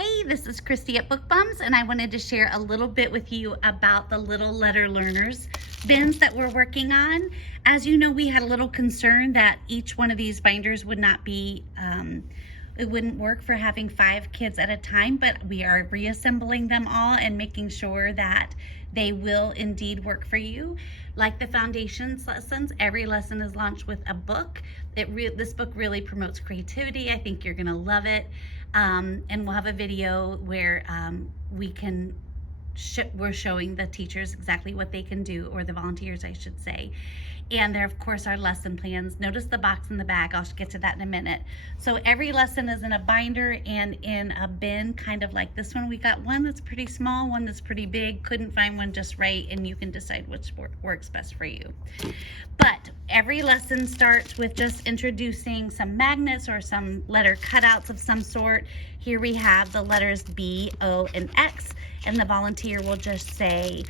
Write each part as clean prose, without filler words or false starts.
Hey, this is Christy at Book Bums, and I wanted to share a little bit with you about the Little Letter Learners bins that we're working on. As you know, we had a little concern that each one of these binders would not be, it wouldn't work for having 5 kids at a time, but we are reassembling them all and making sure that they will indeed work for you. Like the foundations lessons, every lesson is launched with a book. This book really promotes creativity. I think you're gonna love it. And we'll have a video where we're showing the teachers exactly what they can do, or the volunteers I should say. And there of course are lesson plans. Notice the box in the back. I'll get to that in a minute. So every lesson is in a binder and in a bin, kind of like this one. We got one that's pretty small, one that's pretty big. Couldn't find one just right, and you can decide which works best for you. But every lesson starts with just introducing some magnets or some letter cutouts of some sort. Here we have the letters B, O, and X, and the volunteer will just say,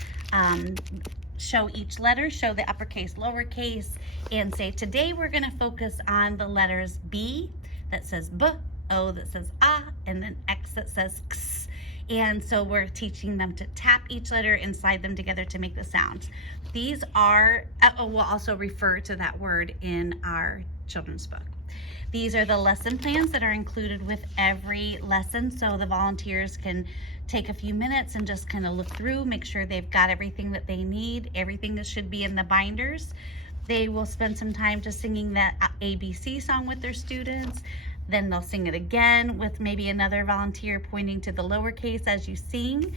show each letter, show the uppercase, lowercase, and say, today we're going to focus on the letters B that says B, O that says A, and then X that says X. And so we're teaching them to tap each letter and slide them together to make the sounds. These are, we'll also refer to that word in our children's book. These are the lesson plans that are included with every lesson, so the volunteers can take a few minutes and just kind of look through, make sure they've got everything that they need. Everything that should be in the binders. They will spend some time just singing that ABC song with their students. Then they'll sing it again with maybe another volunteer pointing to the lowercase as you sing.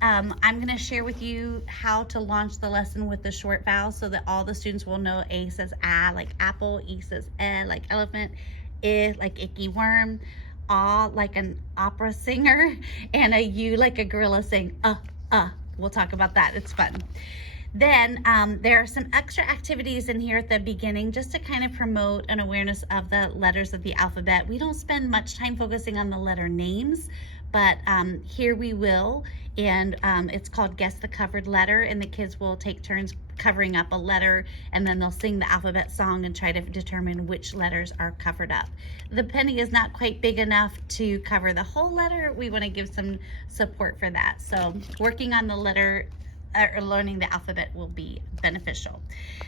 I'm going to share with you how to launch the lesson with the short vowels so that all the students will know. A says A like apple, E says E like elephant, I like icky worm, A like an opera singer, and a U like a gorilla saying We'll talk about that. It's fun. Then there are some extra activities in here at the beginning just to kind of promote an awareness of the letters of the alphabet. We don't spend much time focusing on the letter names, but here we will. And it's called Guess the Covered Letter, and the kids will take turns covering up a letter, and then they'll sing the alphabet song and try to determine which letters are covered up. The penny is not quite big enough to cover the whole letter. We want to give some support for that. So working on the letter or learning the alphabet will be beneficial.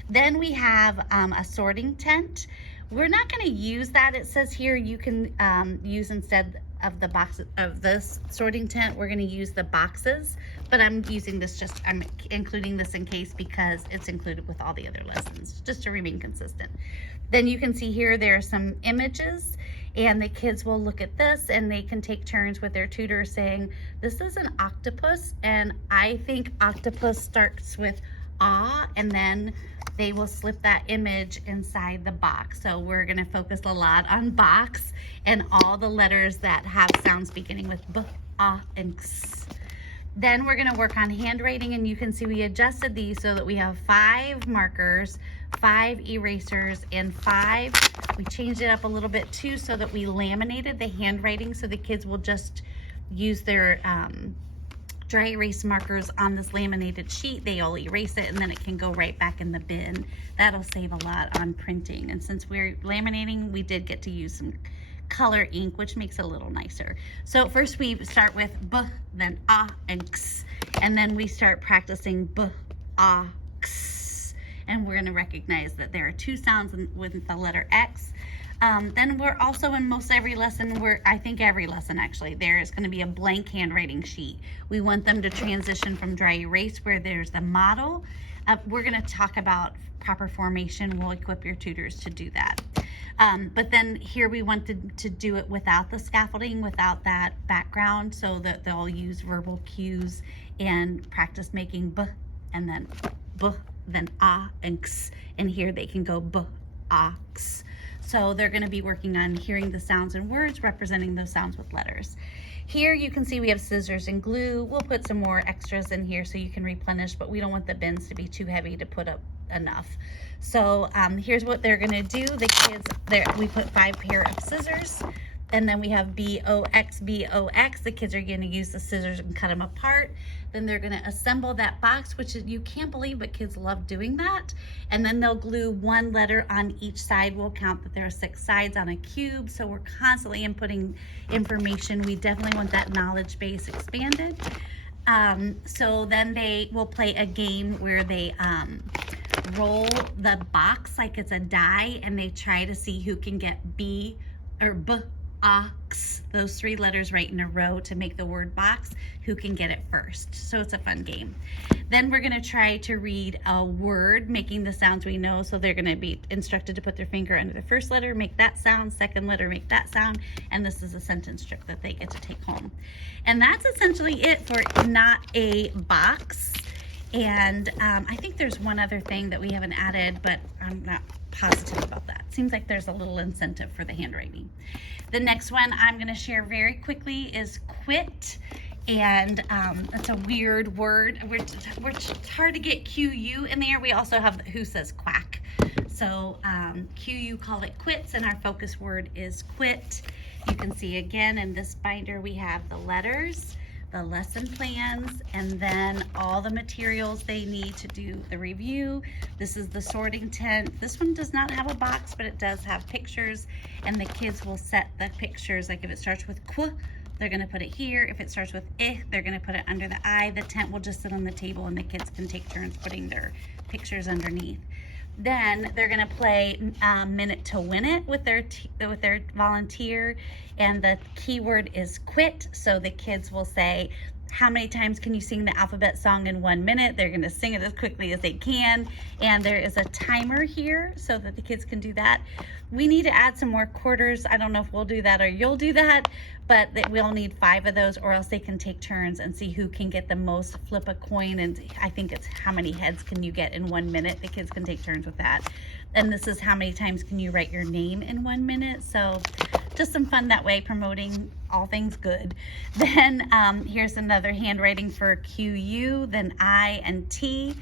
Then we have a sorting tent. We're not going to use that. It says here you can use, instead of the box of this sorting tent, we're going to use the boxes, but I'm using this, I'm including this in case because it's included with all the other lessons, just to remain consistent. Then you can see here there are some images, and the kids will look at this and they can take turns with their tutor saying, this is an octopus, and I think octopus starts with A, and then they will slip that image inside the box. So we're going to focus a lot on box and all the letters that have sounds beginning with B, A, and X. Then we're going to work on handwriting, and you can see we adjusted these so that we have 5 markers, 5 erasers, and 5. We changed it up a little bit too so that we laminated the handwriting, so the kids will just use their dry erase markers on this laminated sheet. They all erase it, and then it can go right back in the bin. That'll save a lot on printing. And since we're laminating, we did get to use some color ink, which makes it a little nicer. So first we start with B, then A, and X, and then we start practicing B, A, X, and we're going to recognize that there are 2 sounds with the letter X. Then we're also, in most every lesson, I think every lesson actually, there is going to be a blank handwriting sheet. We want them to transition from dry erase where there's the model. We're going to talk about proper formation. We'll equip your tutors to do that. But then here we wanted to do it without the scaffolding, without that background, so that they'll use verbal cues and practice making B, and then B, then A, and X, and here they can go B, A, X. So they're going to be working on hearing the sounds and words, representing those sounds with letters. Here you can see we have scissors and glue. We'll put some more extras in here so you can replenish, but we don't want the bins to be too heavy to put up enough. So here's what they're going to do. The kids, we put 5 pair of scissors. And then we have BOX, BOX. The kids are going to use the scissors and cut them apart. Then they're going to assemble that box, which is, you can't believe, but kids love doing that. And then they'll glue one letter on each side. We'll count that there are 6 sides on a cube. So we're constantly inputting information. We definitely want that knowledge base expanded. So then they will play a game where they roll the box like it's a die, and they try to see who can get B or B, ox, those 3 letters right in a row to make the word box, who can get it first. So it's a fun game. Then we're going to try to read a word making the sounds we know. So they're going to be instructed to put their finger under the first letter, make that sound, second letter, make that sound, and this is a sentence strip that they get to take home. And that's essentially it for Not a Box. And I think there's one other thing that we haven't added, but I'm not positive about that. Seems like there's a little incentive for the handwriting. The next one I'm going to share very quickly is quit. And it's a weird word. It's hard to get QU in there. We also have who says quack. So QU call it quits, and our focus word is quit. You can see again in this binder we have the letters, the lesson plans, and then all the materials they need to do the review. This is the sorting tent. This one does not have a box, but it does have pictures, and the kids will set the pictures. Like if it starts with Q, they're going to put it here. If it starts with I, they're going to put it under the I. The tent will just sit on the table, and the kids can take turns putting their pictures underneath. Then they're going to play Minute to Win It with their volunteer, and the keyword is quit. So the kids will say, how many times can you sing the alphabet song in 1 minute? They're going to sing it as quickly as they can, and there is a timer here so that the kids can do that. We need to add some more quarters. I don't know if we'll do that or you'll do that, but we'll need 5 of those, or else they can take turns and see who can get the most, flip a coin, and I think it's how many heads can you get in 1 minute. The kids can take turns with that. And this is how many times can you write your name in 1 minute. So just some fun that way, promoting all things good. Then here's another handwriting for QU, then I and T.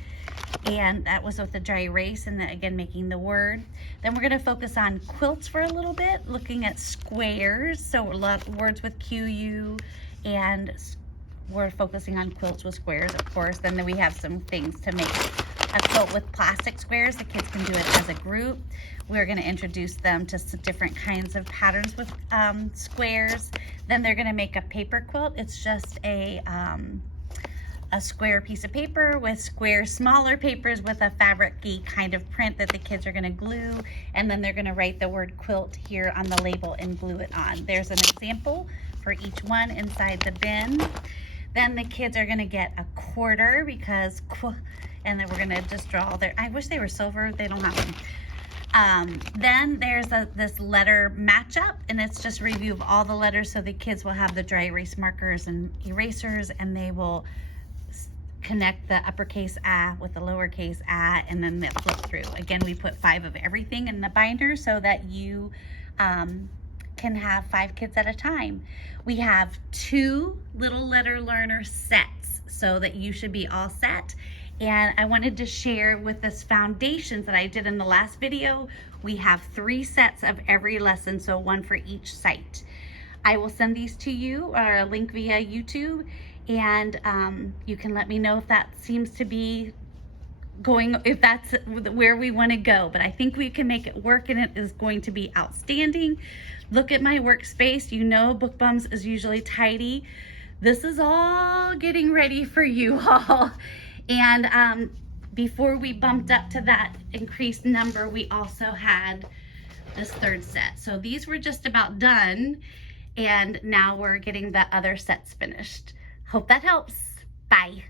And that was with the dry erase, and then again making the word. Then we're going to focus on quilts for a little bit, looking at squares. So a lot of words with QU, and we're focusing on quilts with squares, of course. Then we have some things to make a quilt with plastic squares. The kids can do it as a group. We're going to introduce them to some different kinds of patterns with squares. Then they're going to make a paper quilt. It's just a square piece of paper with square smaller papers with a fabric-y kind of print that the kids are going to glue, and then they're going to write the word quilt here on the label and glue it on. There's an example for each one inside the bin. Then the kids are going to get a quarter because and then we're going to just draw their, I wish they were silver, they don't have them. Then there's this letter matchup, and it's just a review of all the letters, so the kids will have the dry erase markers and erasers, and they will connect the uppercase A with the lowercase a, and then they'll flip through. Again, we put 5 of everything in the binder so that you can have 5 kids at a time. We have 2 little letter learner sets, so that you should be all set. And I wanted to share with this foundations that I did in the last video. We have 3 sets of every lesson, so 1 for each site. I will send these to you, or a link via YouTube, and you can let me know if that seems to be going, if that's where we want to go. But I think we can make it work, and it is going to be outstanding. Look at my workspace. You know Book Bums is usually tidy. This is all getting ready for you all. And before we bumped up to that increased number, we also had this 3rd set. So these were just about done, and now we're getting the other sets finished. Hope that helps. Bye.